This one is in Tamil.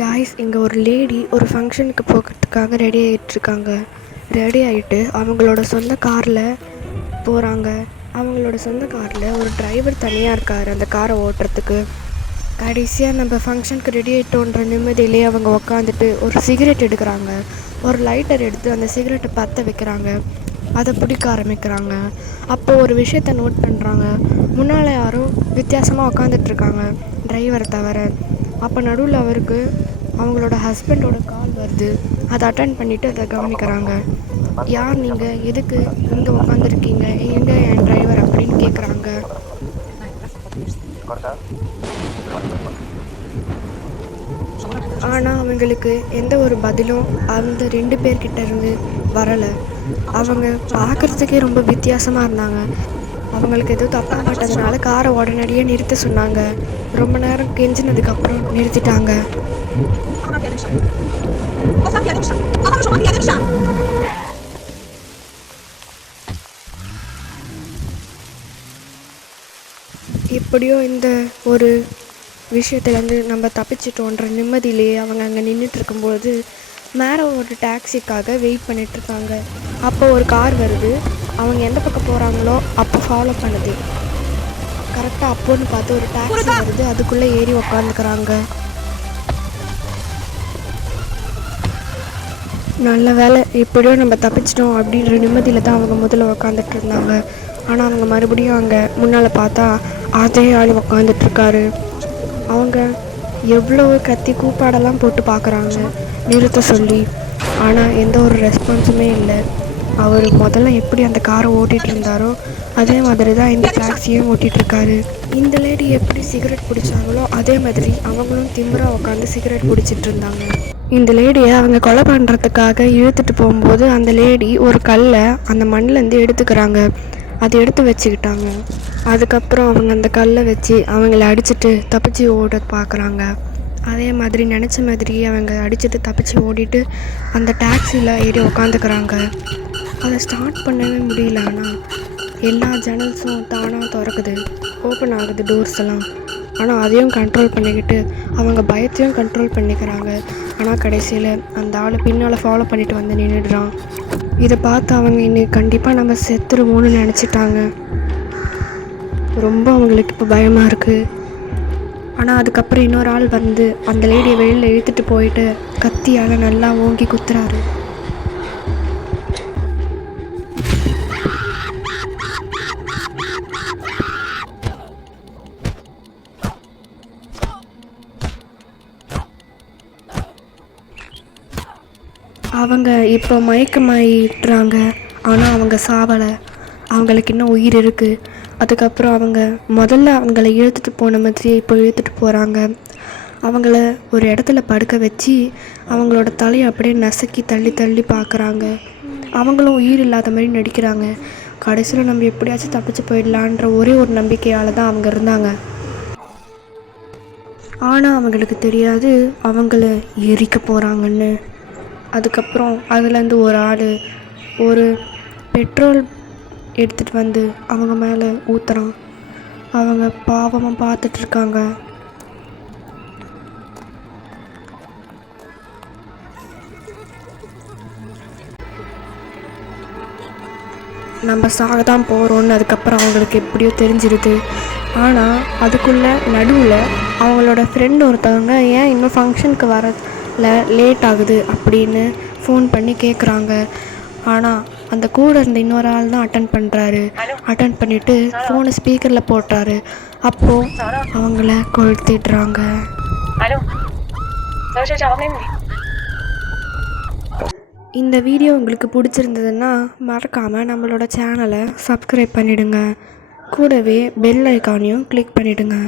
காய்ஸ், இங்கே ஒரு லேடி ஒரு ஃபங்க்ஷனுக்கு போகிறதுக்காக ரெடி ஆகிட்டுருக்காங்க. ரெடி ஆகிட்டு அவங்களோட சொந்த காரில் போகிறாங்க. அவங்களோட சொந்த காரில் ஒரு டிரைவர் தனியாக இருக்கார் அந்த காரை ஓட்டுறதுக்கு. கடைசியாக நம்ம ஃபங்க்ஷனுக்கு ரெடி ஆகிட்டோன்ற நிம்மதியிலே அவங்க உக்காந்துட்டு ஒரு சிகரெட் எடுக்கிறாங்க. ஒரு லைட்டர் எடுத்து அந்த சிகரெட்டை பற்ற வைக்கிறாங்க. அதை பிடிக்க ஆரம்பிக்கிறாங்க. அப்போது ஒரு விஷயத்தை நோட் பண்ணுறாங்க. முன்னால் யாரும் வித்தியாசமாக உக்காந்துட்ருக்காங்க, டிரைவரை தவிர. அப்போ நடுவில் அவருக்கு அவங்களோட ஹஸ்பண்டோட கால் வருது. அதை அட்டன் பண்ணிவிட்டு அதை கவனிக்கிறாங்க. யார் நீங்கள், எதுக்கு இங்கே உட்காந்துருக்கீங்க, எங்கே என் டிரைவர் அப்படின்னு கேட்குறாங்க. ஆனால் அவங்களுக்கு எந்த ஒரு பதிலும் அந்த 2 பேர்கிட்ட இருந்து வரலை. அவங்க பார்க்குறதுக்கே ரொம்ப வித்தியாசமாக இருந்தாங்க. அவங்களுக்கு எதுவும் தப்பாக பட்டதுனால காரை உடனடியாக நிறுத்த சொன்னாங்க. ரொம்ப நேரம் கெஞ்சினதுக்கப்புறம் நிறுத்திட்டாங்க. எப்படியோ இந்த ஒரு விஷயத்துலேருந்து நம்ம தப்பிச்சிட்டோன்ற நிம்மதியிலேயே அவங்க அங்கே நின்றுட்டு இருக்கும்போது மேலே ஒரு டாக்ஸிக்காக வெயிட் பண்ணிகிட்ருக்காங்க. அப்போ ஒரு கார் வருது. அவங்க எந்த பக்கம் போகிறாங்களோ அப்போ ஃபாலோ பண்ணுது. கரெக்டாக அப்போன்னு பார்த்து ஒரு டாக்ஸி வருது. அதுக்குள்ளே ஏறி உக்காந்துக்கிறாங்க. நல்ல வேலை, எப்படியோ நம்ம தப்பிச்சிட்டோம் அப்படின்ற நிம்மதியில் தான் அவங்க முதல்ல உக்காந்துட்டு இருந்தாங்க. ஆனால் அவங்க மறுபடியும் அங்கே முன்னால் பார்த்தா அதே ஆள் உக்காந்துட்ருக்காரு. அவங்க எவ்வளோ கத்தி கூப்பாடெல்லாம் போட்டு பார்க்குறாங்க நிறுத்த சொல்லி. ஆனால் எந்த ஒரு ரெஸ்பான்ஸுமே இல்லை. அவர் முதல்ல எப்படி அந்த காரை ஓட்டிகிட்டு இருந்தாரோ அதே மாதிரி தான் இந்த டாக்ஸியும் ஓட்டிகிட்ருக்காரு. இந்த லேடி எப்படி சிகரெட் பிடிச்சாங்களோ அதே மாதிரி அவங்களும் திமிராக உட்காந்து சிகரெட் பிடிச்சிட்டு இருந்தாங்க. இந்த லேடியை அவங்க கொலை பண்ணுறதுக்காக இழுத்துட்டு போகும்போது அந்த லேடி ஒரு கல்லை அந்த மண்ணிலேருந்து எடுத்துக்கிறாங்க. அதை எடுத்து வச்சுக்கிட்டாங்க. அதுக்கப்புறம் அவங்க அந்த கல்லை வச்சு அவங்கள அடிச்சுட்டு தப்பிச்சு ஓட பார்க்குறாங்க. அதே மாதிரி நினச்ச மாதிரியே அவங்க அடிச்சுட்டு தப்பிச்சு ஓடிட்டு அந்த டாக்ஸியில் ஏறி உக்காந்துக்கிறாங்க. அதை ஸ்டார்ட் பண்ணவே முடியல. ஆனால் எல்லா ஜன்னல்ஸும் தானாக திறக்குது, ஓப்பன் ஆகுது டோர்ஸ் எல்லாம். ஆனால் அதையும் கண்ட்ரோல் பண்ணிக்கிட்டு அவங்க பயத்தையும் கண்ட்ரோல் பண்ணிக்கிறாங்க. ஆனால் கடைசியில் அந்த ஆள் பின்னால் ஃபாலோ பண்ணிட்டு வந்து நின்றுடுறான். இதை பார்த்து அவங்க இன்னைக்கு கண்டிப்பாக நம்ம செத்துருவோன்னு நினச்சிட்டாங்க. ரொம்ப அவங்களுக்கு இப்போ பயமாக இருக்குது. ஆனால் அதுக்கப்புறம் இன்னொரு ஆள் வந்து அந்த லேடியை வெளியில் இழுத்துட்டு போயிட்டு கத்தியால் நல்லா ஓங்கி குத்துறாரு. அவங்க இப்போ மயக்கமாயிடுறாங்க. ஆனால் அவங்க சாவலை, அவங்களுக்கு இன்னும் உயிர் இருக்குது. அதுக்கப்புறம் அவங்க முதல்ல அவங்கள இழுத்துட்டு போன மாதிரியே இப்போ இழுத்துட்டு போகிறாங்க. அவங்கள ஒரு இடத்துல படுக்க வச்சு அவங்களோட தலையை அப்படியே நசுக்கி தள்ளி தள்ளி பார்க்குறாங்க. அவங்களும் உயிர் இல்லாத மாதிரி நடிக்கிறாங்க. கடைசியில் நம்ம எப்படியாச்சும் தப்பிச்சு போயிடலான்ற ஒரே ஒரு நம்பிக்கையால் தான் அவங்க இருந்தாங்க. ஆனால் அவங்களுக்கு தெரியாது அவங்கள எரிக்க போகிறாங்கன்னு. அதுக்கப்புறம் அதுலேருந்து ஒரு ஆள் ஒரு பெட்ரோல் எடுத்துகிட்டு வந்து அவங்க மேலே ஊற்றுறான். அவங்க பாவமாக பார்த்துட்ருக்காங்க. நம்ம சாக தான் போகிறோன்னு அதுக்கப்புறம் அவங்களுக்கு எப்படியோ தெரிஞ்சிருது. ஆனால் அதுக்குள்ளே நடுவில் அவங்களோட ஃப்ரெண்டு ஒருத்தவங்க ஏன் இன்னும் ஃபங்க்ஷனுக்கு வரல லேட் ஆகுது அப்படின்னு ஃபோன் பண்ணி கேட்குறாங்க. ஆனால் அந்த கூட இருந்த இன்னொரு ஆள் தான் அட்டன் பண்ணுறாரு. அட்டன் பண்ணிவிட்டு ஃபோனை ஸ்பீக்கரில் போட்டுறாரு. அப்போது அவங்கள கொளுத்திடுறாங்க. இந்த வீடியோ உங்களுக்கு பிடிச்சிருந்ததுன்னா மறக்காமல் நம்மளோட சேனலை சப்ஸ்கிரைப் பண்ணிவிடுங்க. கூடவே பெல் ஐக்கானையும் கிளிக் பண்ணிவிடுங்க.